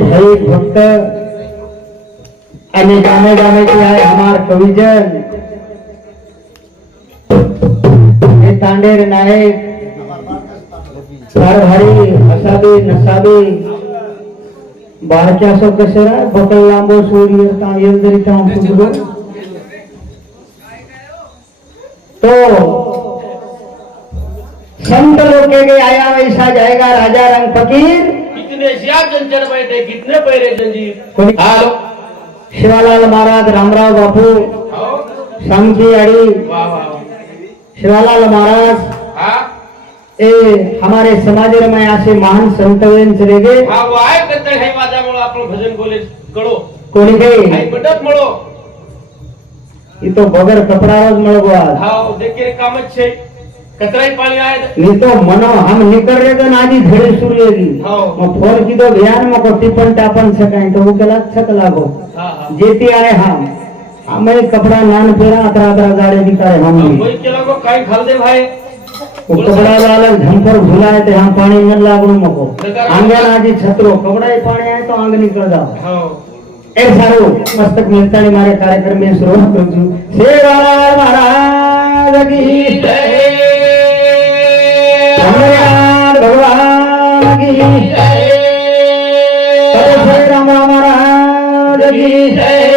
भाई भक्त आणि गाणे गाण्याचे आहे हमार कविजन। हे तांडेर नायक कारभारी हसाबी नसाबी बारक्या सो कशरा बकल लांबो सोडी येता येल तो संत लोके के आया वैसा जाएगा राजा रंग फकीर। कितने जंजर बैठे कितने पैरे जंजीर। शिवालाल महाराज रामराव बापू श्यामची अडी। शिवालाल महाराज ए हमारे समाज में असे महान संत चले गए भजन बोले करो। कोणी काही भेटत मळो इथं बगर कपडा रोज मळगो आज। देखील कामच छे कचरा तो मनो हम निकल रहे तो आधी घड़े सूर्य की मैं फोन की तो ध्यान में को टिपन टापन सकाए तो छक लागो। जेती आए हा हमें कपड़ा नान पेरा अतरा अतरा गाड़े दिखाए हम कोई केला को भाई? कपड़ा वाला झंपर भुलाए ते हम पानी न लागणो मको। आधी आजी छतरो कपड़ा ही पानी आए तो आंग निकल जाओ। ए सारो मस्तक मिलता मारे कार्यक्रम में शुरुआत करूं सेवा महाराज की உலகிலே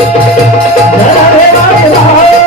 જય હે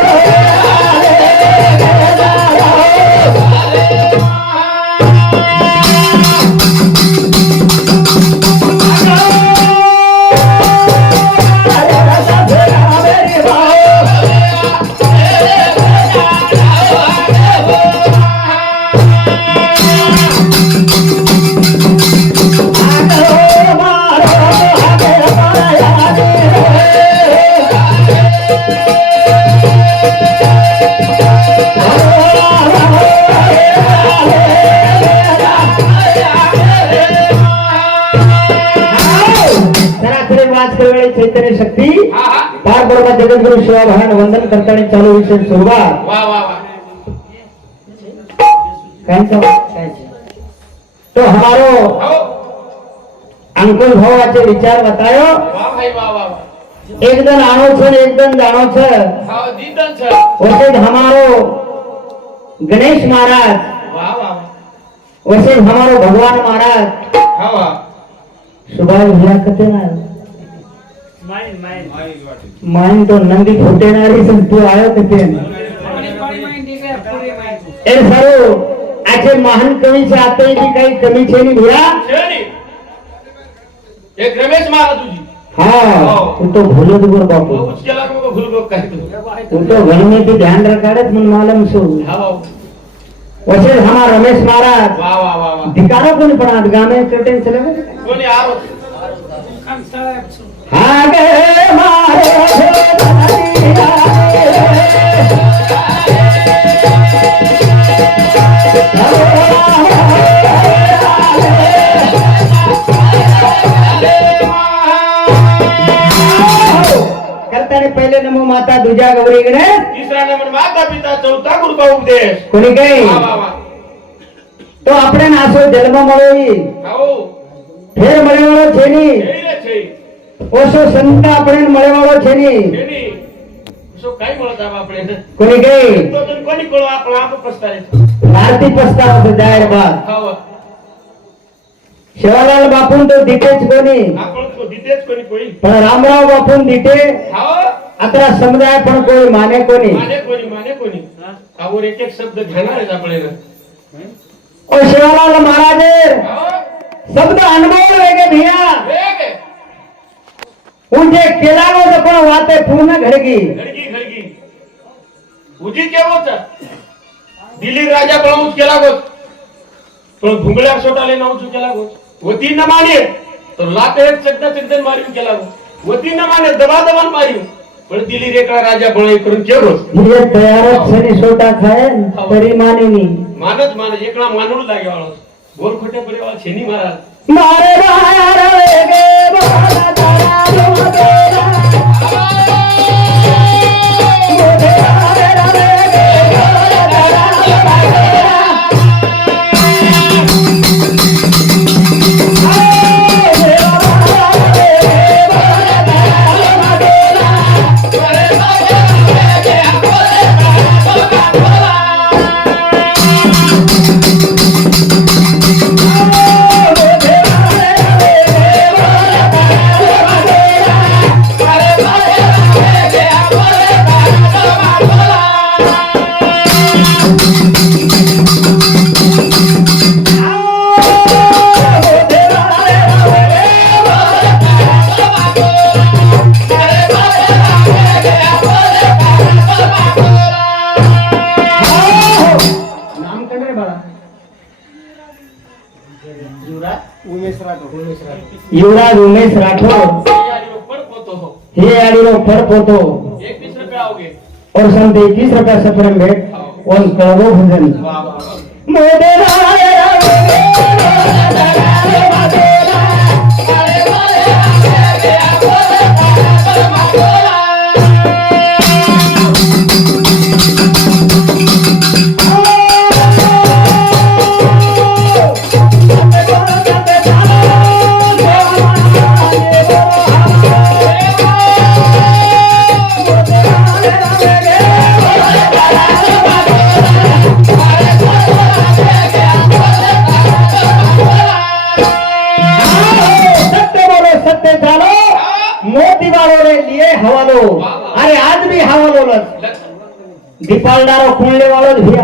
सद्गुरु शिवाभान वंदन करताना चालू विषय सुरुवात. तो हमारो अंकुल भावाचे विचार बतायो. एक दन आनो छे एक दन जानो छे. वैसे हमारो गणेश महाराज. वैसे हमारो भगवान महाराज. सुभाष भैया कते ना माइन तो नंदी फूटे ना रही सन तू आयो ते पेन ए सरो आखे महान कवी से आते ही काही कमी छे नहीं भैया? एक रमेश मारा तुझी. हाँ तो भूलो दुबर बापू. तू तो घर में भी ध्यान रखा रहे मन मालूम सो वैसे हमारा रमेश महाराज. दिकारो को नहीं पड़ा गाने के टेंशन लगे कोनी आरो चले કોની આરો आगे मारे करताना पहिले नमो माता दुजा गौरी गणेश તીસરા નંબર માતા પિતા ચૌથા ગુરુ का ઉપદેશ कोणी काही વાહ વાહ વાહ તો આપણે નાસો જન્મ મળ્યો ઈ આવો ફેર મળ્યો છે ની એઈને છે ओशो संता परिण मरेवालो छेनी. छेनी. ओशो काई मरता बापले कोनी काई तो कोनी कोलो आपला आप पस्तारे शिवालाल बापून तो दितेच कोणी. आपण तो दितेच कोणी कोणी? पण रामराव बापून दिते. हा आता समुदाय पण कोणी माने कोणी. माने कोणी माने कोणी. हा. एक शब्द घेणार आहे आपण ओ शिवालाल महाराज. शब्द अनमोल वेगे भैया. हो उनके केला गो तो पण वाते पूर्ण घडगी घडगी घडगी उजीत केवो दिल्ली राजा पळवूच केला गोत पण भुंगळ्या सोटाले नवचू केला गोत वती न माने तर लात चकदा चकदन मारिव केला गो वती न माने दबा दबान मारिव पण दिल्ली रेकडा राजा पळई करून केवढो ये तयारच सरी सोटा खाय तरी मानेनी मानच मानच एकला मानून लागे वाळो गोल खोटे परिवार छेनी महाराज मारे वेगे बोला तारा रे बाळा. युवराज उमेश पोतो हो हे आडिरो फर पोतो और संत इक्कीस रुपया सफर भेट. और करो भजन. मोदे सत्य बोलो सत्य चालो मोती वालो रे लिए हवालो. अरे आज भी हवालो दीपालदारो कुंडले वालो भिया.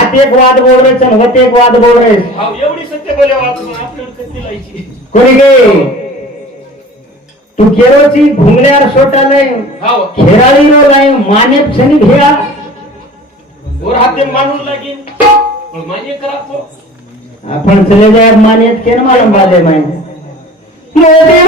आज एक वाद बोल रे चल होते एक वाद बोल रे हा एवढी सत्य बोले कोणी गे? तू केरोची घुमल्यार सोटा नाही हाव. खेराळी रो नाही मानेप छनी भिया. हाते लागेल पण मान्य करा आपण चले जाय मानेत केन मालूम बादे माय मोदी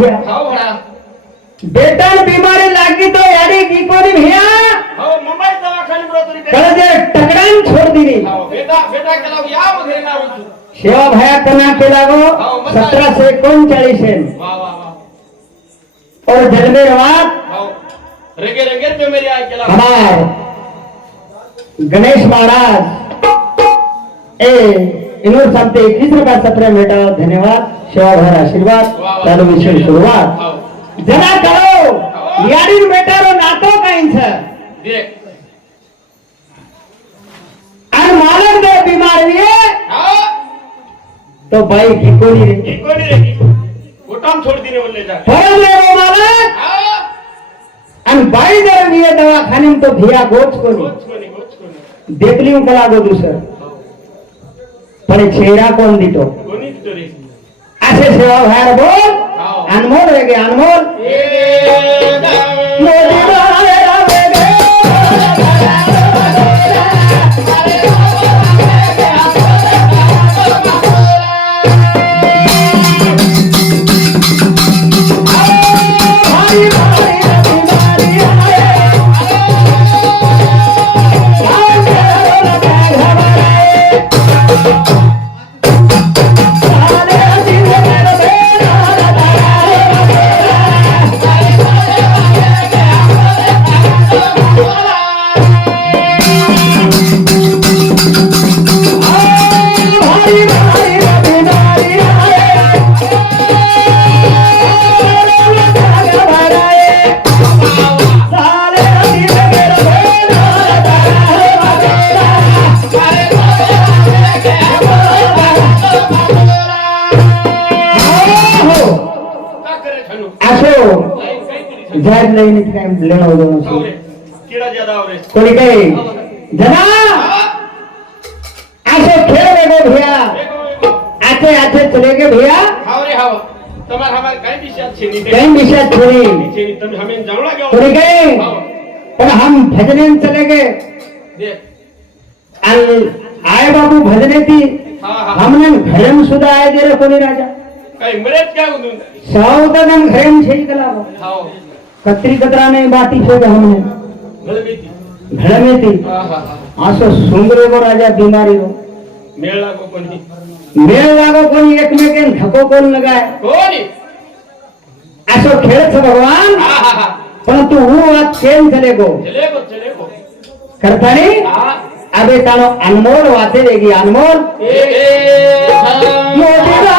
भिया बेटन बीमारी लागी तो यारी की कोणी भिया? हाव मुंबई दवाखाने बरो तरी ते कळजे टकडान छोड दिली. हाव बेटा बेटा केला या वगैरे ना होतो. शेवा भया कना केला गो? सतराशे एकोणचाळीस वाह वाह वाह और जलमेर वाद हाव. रेगे रेगे पे मेरी आय केला. हमार गणेश महाराज ए इनोर सांगते एकवीस रुपया सत्र बेटा धन्यवाद शेवा भर आशीर्वाद चालू विषय सुरुवात जना करो यारी बेटा रो नातो काहींच आणि मालक बीमार तो बाई घिकोली रे। कोणी रे गोटाम छोड दिने बोलले जा। परमले रो मालक आणि बाई जर विये दवाखाने तो भिया गोच कोणी देखली कला गो दुसर। हाव पण चेहरा कोण दितो कोणी तो रे असे सेवा बाहेर लेना हो जाना चाहिए कीड़ा ज्यादा हो रहे कोई कहे जना ऐसे खेल रहे भैया ऐसे ऐसे चले गए भैया हाव रे हाव तुम्हारा हमारे कई विषय छीनी कई विषय छीनी छीनी तुम हमें जाना क्यों कोई कहे पर हम भजने चले गए आए बाबू भजने थी हमने घर में सुधा आए दे रहे कोई राजा कई मरे क्या सौ तो हम कत्री ने बाती शोध हमने। घर में घडमेती। असं सुंदरे गो राजा बीमारी हो। गो मेळ लागो कोणी मेळ लागो कोणी एकमेकेन धको कोण लगाय कोणी असं खेळच भगवान। परंतु हु आज चेन चले करता करतानी अबे तानो अनमोल वाते देगी अनमोल। मोतीला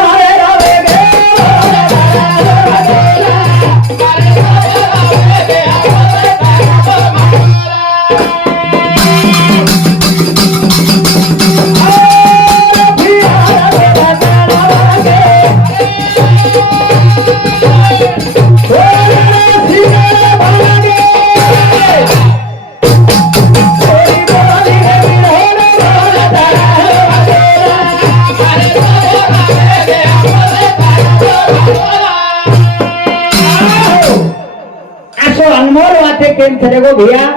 देखो भैया।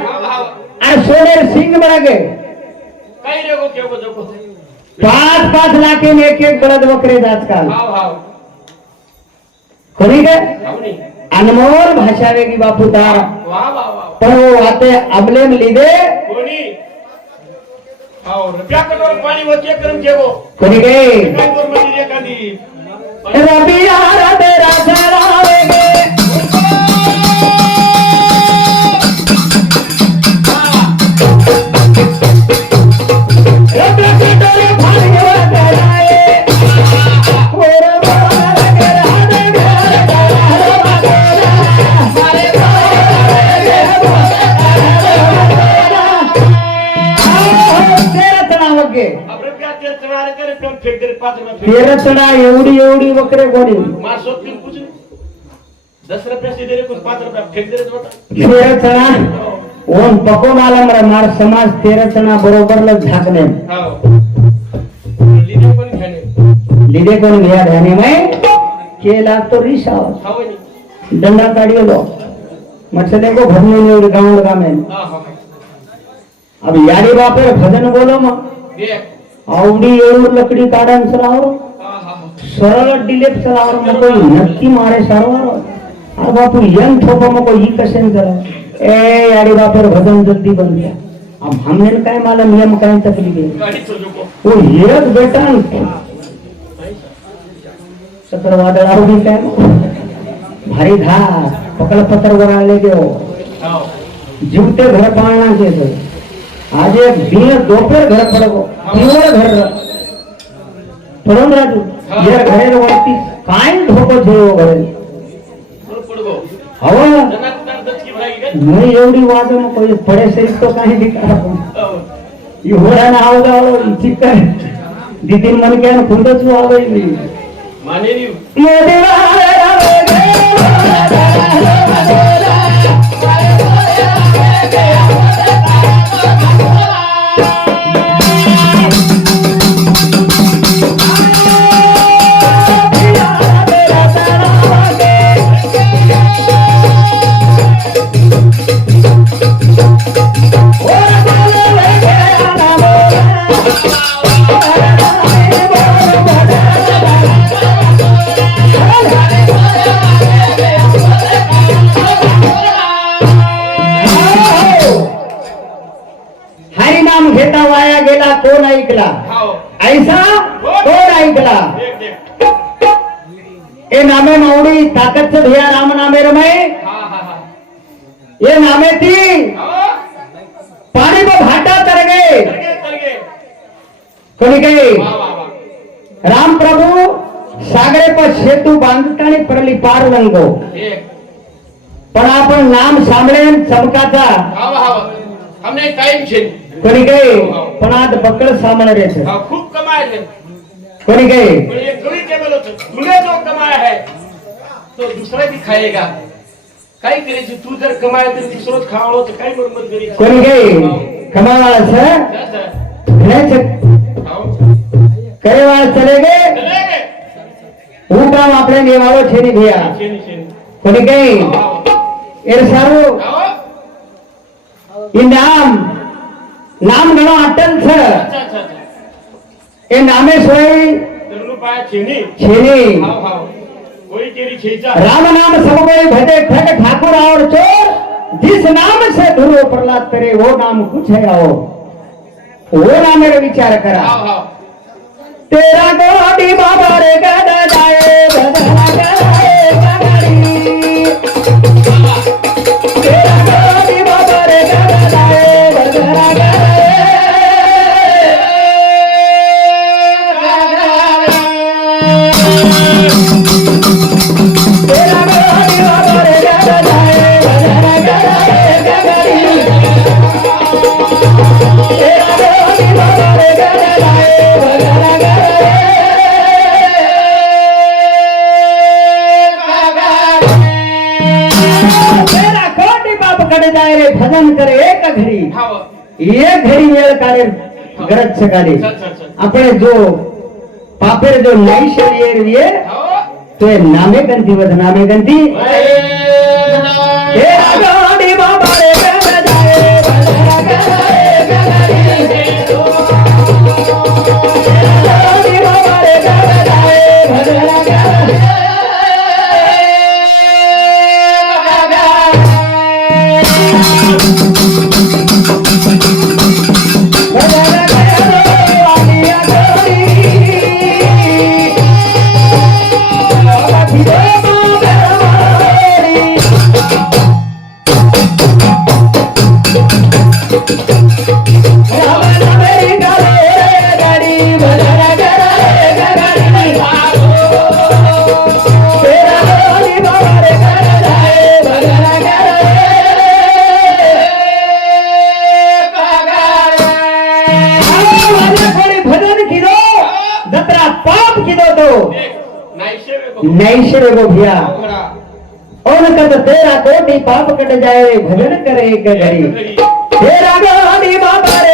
अरे सोने सिंह बड़ा गए पाच पाच लाखे में एक एक बड़द बकरे आजकाल कोणी काय अनमोल भाषा वेगळी बापू दा। पण वाते अबलेम लिदे कोणी कोणी काय रबिया तेरा तेरतडा एवढी एवढी वकरे कोणी? दस तेरतडा ओन पकोन आला मला मार समाज तेरतडा बरोबरला झाकणे. लिदे कोण घ्या ध्याने मै केला तो रिसा दंडा काढी गेलो मच्छर देखो भजन एवढी गावड कामे अब यारी बापेर भजन बोलो मग. आवडी एवढी लकडी काढान हाँ सरळ डिलेप चलावर मग कोई नक्की मारे सारवार. अरे बापू यंग ठोको मग ही कसे करा. ए यारी बापे भजन जल्दी बंद किया अब हमने काय मालूम यम काय तकलीफ है वो हिरक बेटा सकल वादळ आरोगी काय भारी धार पकड पत्र वर आले के हो. जीवते घर पाळना के तो आज एक दिन दोपहर घर पडको पिवळ घर. पडून राहतो यार घरे वरती काय धोको हो की भाई गए नहीं एवढी वाद कोई पडे सरी तो काही दिखा हाव एवढा ना आवडा ठीक काय दिदीन मन काय खुदच माने नहीं ये नामे ती हाव पाणी को भाटा तर गए कर गए कर गए कोणी गए वाह वाह वाह राम प्रभु सागरे पर सेतू बांधताना पडली पार रंगो। देख पण आपण नाम सांभळेन चमकाचा हाव हाव हमने टाइम छे कोणी गए पण आज बकड सांभाळ रे છે. हाँ खूब कमाए थे कोणी गए पर ये कवि के बोलो तो तूने जो कमाया है तो दुसरा भी खाएगा काय करायचं? तू जर कमाळ तर तिसरोच खावा तर काय बरोबर करायचं कोणी गई कमावाला करे वाला चले गए वो काम आपने निभाओ छेनी भैया कोनी गई एर नाम नाम गणो अटल छ नामे सोई. छेनी. छेनी. राम नाम सब कोई भजे ठग ठाकुर और चोर। जिस नाम से धुरो प्रहलाद करे वो नाम कुछ है आओ वो नाम मेरे विचार करा। तेरा गोडी बाबा रे गदा जाए गदा जाए गदा कडे जायला भजन करे एक घरी एक घरी वेळ काढेल गरज सकाळी आपण जो पापेर जो नाही शरीर ये तो नामे गंती वध नामे गंती हरी पाप कट जाए भजन करे एक घड़ी हे राधा बाबा रे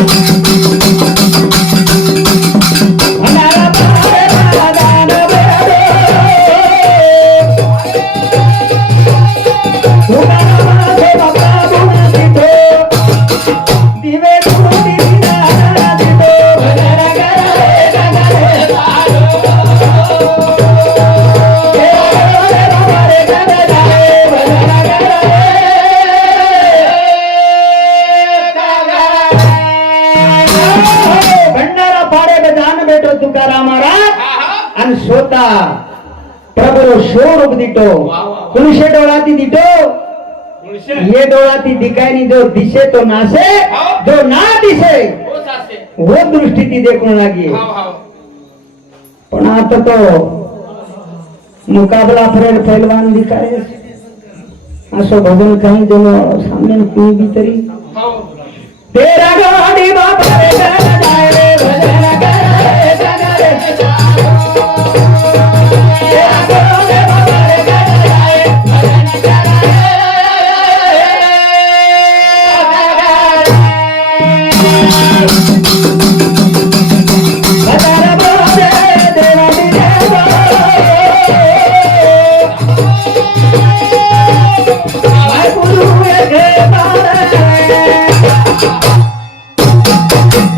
Thank you. मुनशे डोळा ती दिटो ये डोळा ती दिकायनी जो दिसे तो नासे हो. जो ना दिसे. हो, वो दृष्टी ती देखून लागी. हो, पण आता तो मुकाबला फरेल पैलवान दिकाय असो भजन काही जण सामने कोणी तरी. तेरा गाडी बापा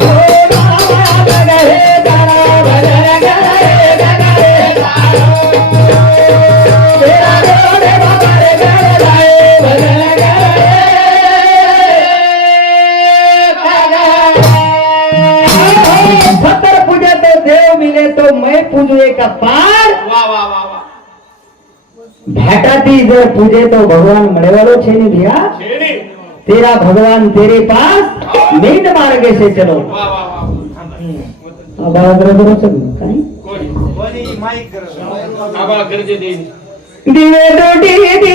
गरे जाए भजन गरे फकर पूजे तो देव मिले तो मैं पूजू एक पार ભાટાથી જો પૂજે તો ભગવાન મળેવાળો છે ને ભૈયા તેરા ભગવાન तेरा भगवान तेरे पास मेन मार्गे से चलो दिवे डोटी दी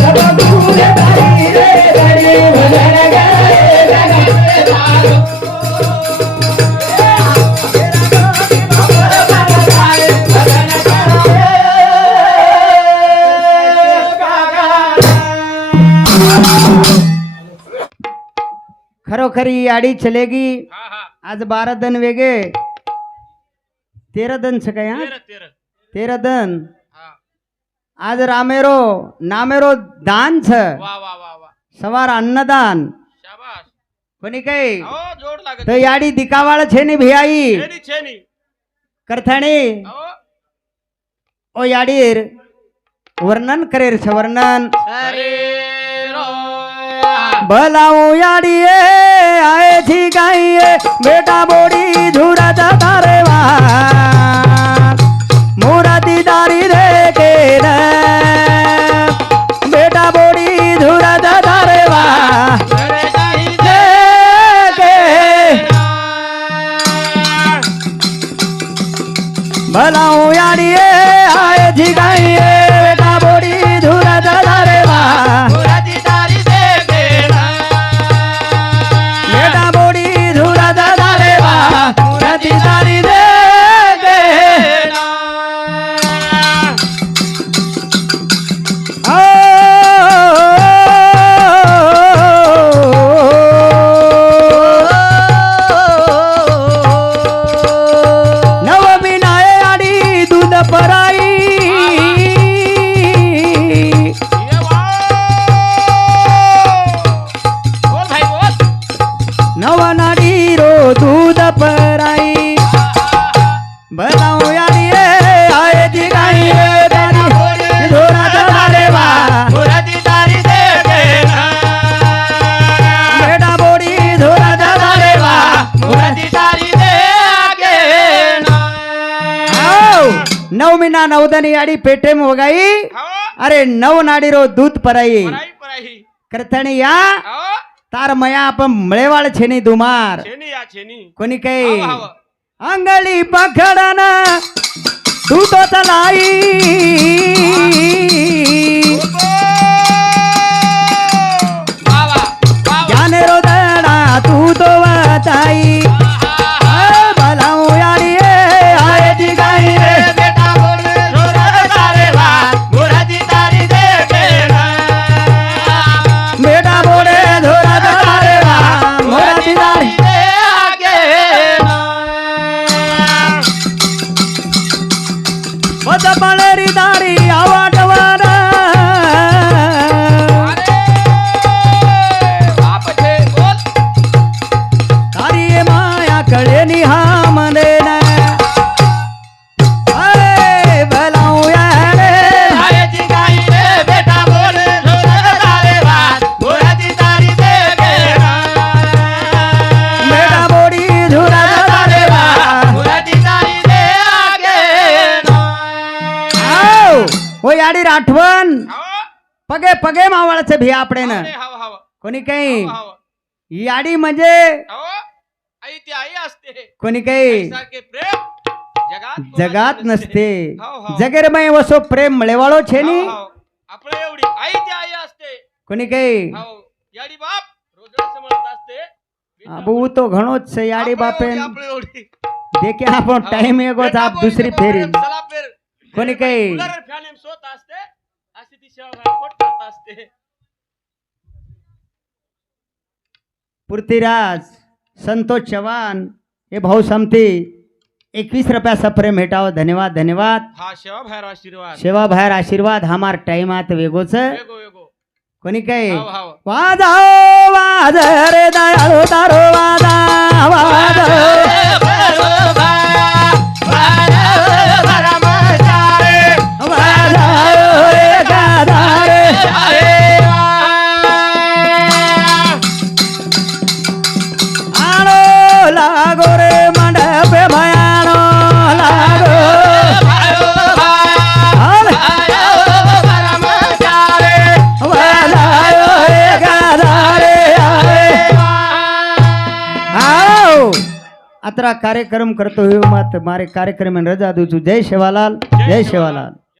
लगा ही आडी चलेगी हा हा. आज बारा दन वेगे तेरा दन छ काय हा? तेरं तेरं. तेरा दन. हा. आज रामेरो नामेरो दान छ। वा वा वा वा. सवार अन्नदान। जोड लागत तो याडी दिकावाळ छेनी भियाई। छेनी छेनी. करथाणी। अहो ओ याडीर वर्णन करेर छ वर्णन रो भलाऊ याडीए आए छी गाइए बेटा आडी याडी पेटे मोगाई हो अरे नव नाडी रो दूध पराई करताणी या तार मया आपण मळेवाळ छेनी दुमार कोणी काही. अंगली पखडन तू तो चलाई याडीर आठवण. पगे पगे मावळाचे भी आपडे न कोणी काही याडी म्हणजे आई ती आई असते. कोणी काही जगात नसते. जगेरमय वसो प्रेम मळेवाळो छेनी. आपलं एवढी आई ती आई असते. कोणी काही याडी बाप रोज म्हणत असते. अबू तो घणोच याडी बापेन एवढी, आपलं एवढी. देखे आपण हो. टाइम बेटा आप दुसरी फेर. कोणी काही फॅन स्वत असते अशी ती असते पृथ्वीराज संतोष चव्हाण हे भाऊ समते एकवीस रुपया प्रेम भेटावं धन्यवाद धन्यवाद हा शेवा बाहेर आशीर्वाद सेवा बाहेर आशीर्वाद हमार टाइमात वेगोच वेगो वेगो कोणी हाव वाजा वाज रे दयाळू तारो वाजा અત્રા કાર્યક્રમ કરતો હોય મારે કાર્યક્રમ રજા દઉં છું જય સેવાલાલ જય સેવાલાલ